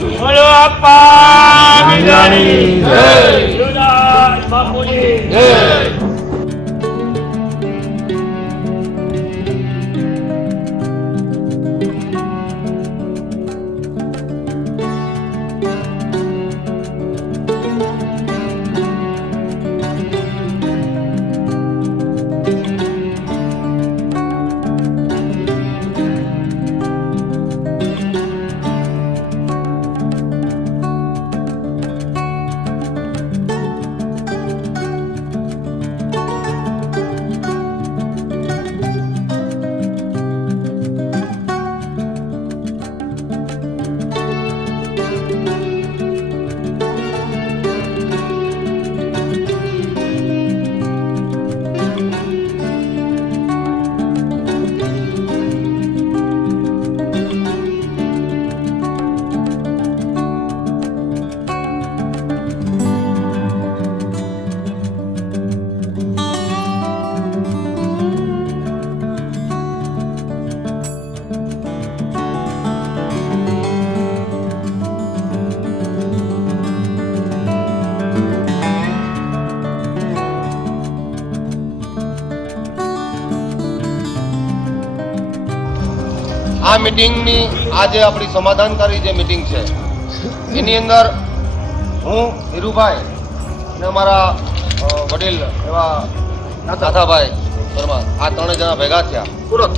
બોલો અપ્પા ગીગાની જય, સુદાસ બાપુની જય. આ મીટિંગની આજે આપણી સમાધાનકારી જે મીટિંગ છે એની અંદર હું હીરુભાઈ અને અમારા વડીલ એવા નાથાભાઈ પરમાર આ ત્રણે જણા ભેગા થયા સુરત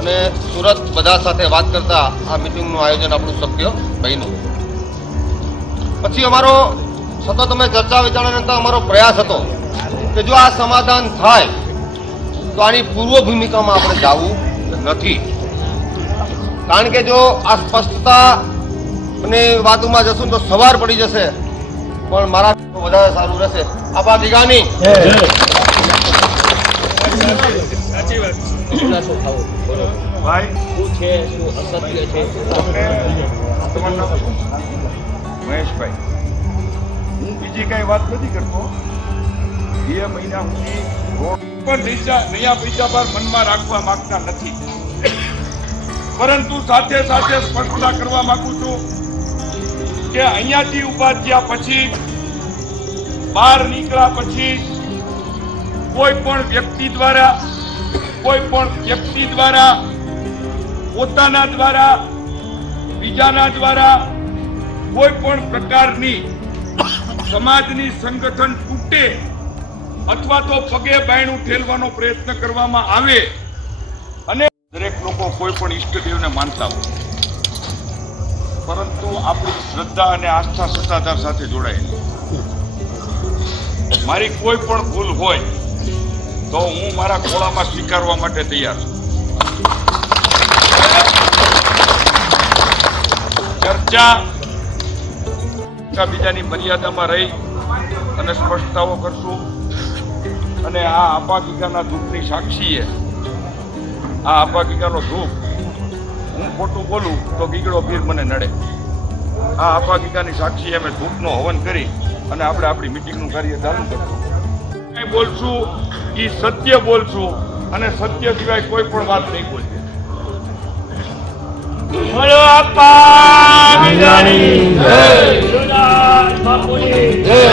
અને સુરત બધા સાથે વાત કરતા આ મીટિંગનું આયોજન આપણું શક્ય બન્યું. પછી અમારો સતત અમે ચર્ચા વિચારણા કરતા અમારો પ્રયાસ હતો કે જો આ સમાધાન થાય તો આની પૂર્વ ભૂમિકામાં આપણે જવું નથી, કારણ કે જો આ સ્પષ્ટતા અને વાતોમાં જશું તો સવાર પડી જશે, પણ મારા વધારે સારું રહેશે. આપા ગીગાની ભાઈ શું છે, શું અસત્ય છે? મહેશભાઈ, હું બીજી કઈ વાત નથી કરતો. 2 મહિના સુધી પણ નયા પૈસા પર મનમાં રાખવા માંગતા નથી, પરંતુ સાથે સાથે સ્પષ્ટતા કરવા માંગુ છું કે અહીંયાથી ઉભા થયા પછી, બહાર નીકળ્યા પછી કોઈ પણ વ્યક્તિ દ્વારા પોતાના દ્વારા બીજાના દ્વારા કોઈ પણ પ્રકારની સમાજની સંગઠન તૂટે અથવા તો પગે બાયણું ઠેલવાનો પ્રયત્ન કરવામાં આવે, અને દરેક લોકો કોઈ પણ ઈષ્ટદેવને માનતા હોય, પરંતુ આપણી શ્રદ્ધા અને આસ્થા સત્તાધાર સાથે જોડાયેલી. મારી કોઈ પણ ભૂલ હોય તો હું મારા ખોળામાં સ્વીકારવા માટે તૈયાર છું. ચર્ચા બીજાની મર્યાદામાં રહી અને સ્પષ્ટતાઓ કરશું. અને આ આપા ગીગાના ધૂપની સાક્ષીએ, આ આપા ગીગાનો ધૂપ, હું ખોટું બોલું તો ગીગડો પીર મને નડે. આ આપા ગીગાની સાક્ષીએ અમે ધૂપનો હવન કરી અને આપણે આપણી મીટિંગનું કાર્ય ચાલુ કરશું. કંઈ બોલશું એ સત્ય બોલશું અને સત્ય સિવાય કોઈ પણ વાત નહીં બોલશે. બોલો અપ્પા ગીગાની જય, સુદાસ બાપુની જય.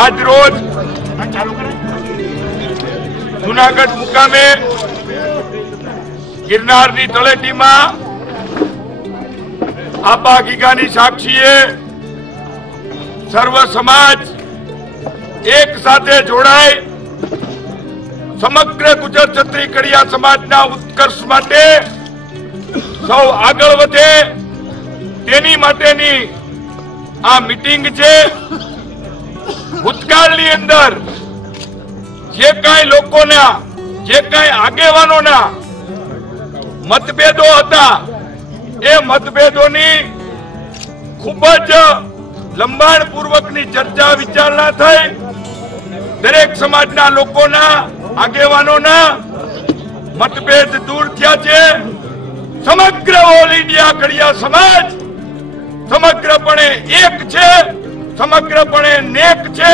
આજ રોજ જુનાગઢ મુકામે ગિરનારની તળેટીમાં આપા ગીગાની સાક્ષીએ સર્વ સમાજ એક સાથે જોડાય સમગ્ર ગુજર છત્રી કડિયા સમાજના ઉત્કર્ષ માટે સૌ આગળ વધે તેની માટેની આ મીટિંગ છે। ભૂતકાળની અંદર જે કાંઈ લોકોના જે કાંઈ આગેવાનોના મતભેદો હતા એ મતભેદોની ખૂબ જ લંબાણપૂર્વકની ચર્ચા વિચારણા થઈ। દરેક સમાજના લોકોના આગેવાનોના મતભેદ દૂર થયા છે। સમગ્ર ઓલ ઇન્ડિયા કડિયા સમાજ સમગ્રપણે એક છે, સમગ્રપણે નેક છે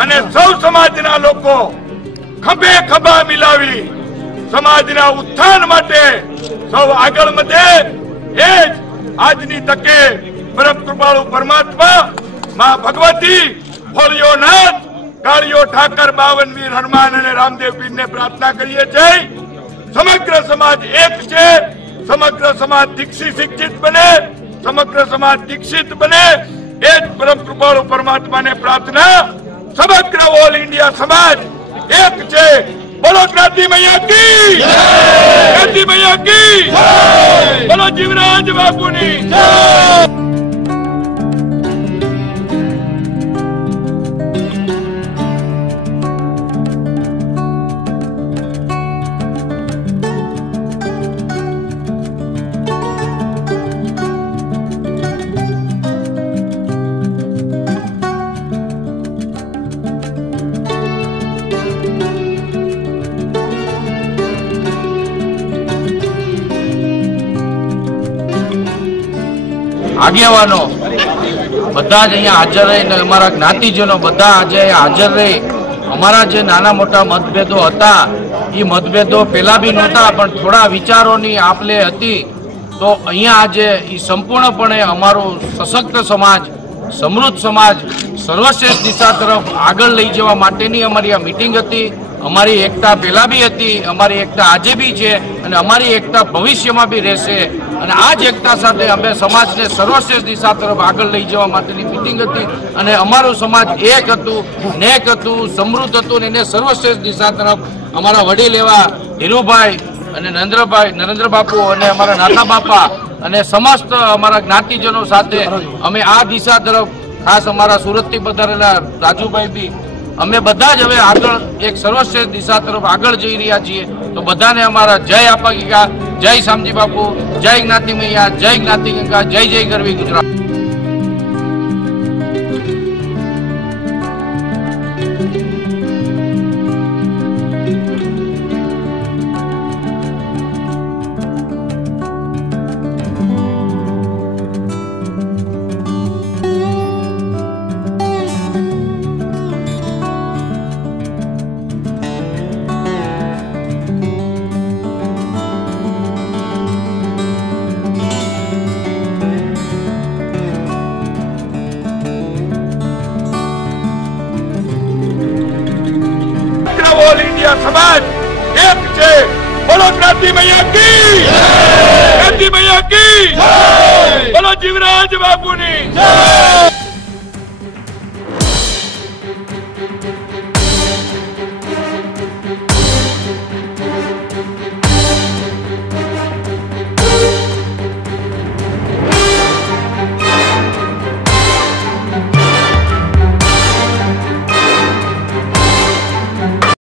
અને સૌ સમાજના લોકો ખભે ખભા મિલાવી સમાજના ઉત્થાન માટે સૌ આગળ વધે એ જ આજની તકે પરમ કૃપાળુ પરમાત્મા માં ભગવતી ફોલિયોનાથ કાળિયો ઠાકર 52 વીર હનુમાન અને રામદેવ પીરને પ્રાર્થના કરીએ છીએ। સમગ્ર સમાજ એક છે, સમગ્ર સમાજ દીક્ષિત શિક્ષિત બને, સમગ્ર સમાજ દીક્ષિત બને એ જ પરમ કૃપાળુ પરમાત્માને પ્રાર્થના। સમગ્ર ઓલ ઇન્ડિયા સમાજ એક છે। બોલો ક્રાંતિ મૈયા કી જય, ક્રાંતિ મૈયા કી જય, બોલો જીવરાજ બાપુની જય। આગેવાનો બધા જ અહીંયા હાજર રહીને અમારા જ્ઞાતિજનો બધા આજે હાજર રહી અમારા જે નાના મોટા મતભેદો હતા એ મતભેદો પહેલા બી નહોતા પણ થોડા વિચારોની આપલે હતી તો અહીંયા આજે એ સંપૂર્ણપણે અમારું સશક્ત સમાજ, સમૃદ્ધ સમાજ સર્વશ્રેષ્ઠ દિશા તરફ આગળ લઈ જવા માટેની અમારી આ મિટિંગ હતી। અમારી એકતા પહેલા બી હતી, અમારી એકતા આજે બી છે અને અમારી એકતા ભવિષ્યમાં બી રહેશે અને આ જ એકતા સાથે અમે સમાજને સર્વશ્રેષ્ઠ દિશા તરફ આગળ લઈ જવા માટેની મિટિંગ હતી અને અમારું સમાજ એક હતું, નેક હતું, સમૃદ્ધ હતું અને એને સર્વશ્રેષ્ઠ દિશા તરફ અમારા વડીલ એવા હીરુભાઈ અને નરેન્દ્ર બાપુ અને અમારા નાના બાપા અને સમસ્ત અમારા જ્ઞાતિજનો સાથે અમે આ દિશા તરફ ખાસ અમારા સુરતથી પધારેલા રાજુભાઈ બી અમે બધા જ હવે આગળ એક સર્વશ્રેષ્ઠ દિશા તરફ આગળ જઈ રહ્યા છીએ। તો બધાને અમારા જય આપા ગીગા, જય શામજી બાપુ, જય જ્ઞાતિ મૈયા, જય જ્ઞાતિ ગંગા, જય જય ગરવી ગુજરાત। ઓલ ઇન્ડિયા સમાજ એક છે। બોલો ક્રાંતિ મૈયા કી જય, ક્રાંતિ મૈયા કી જય, બોલો જીવરાજ બાપુની જય।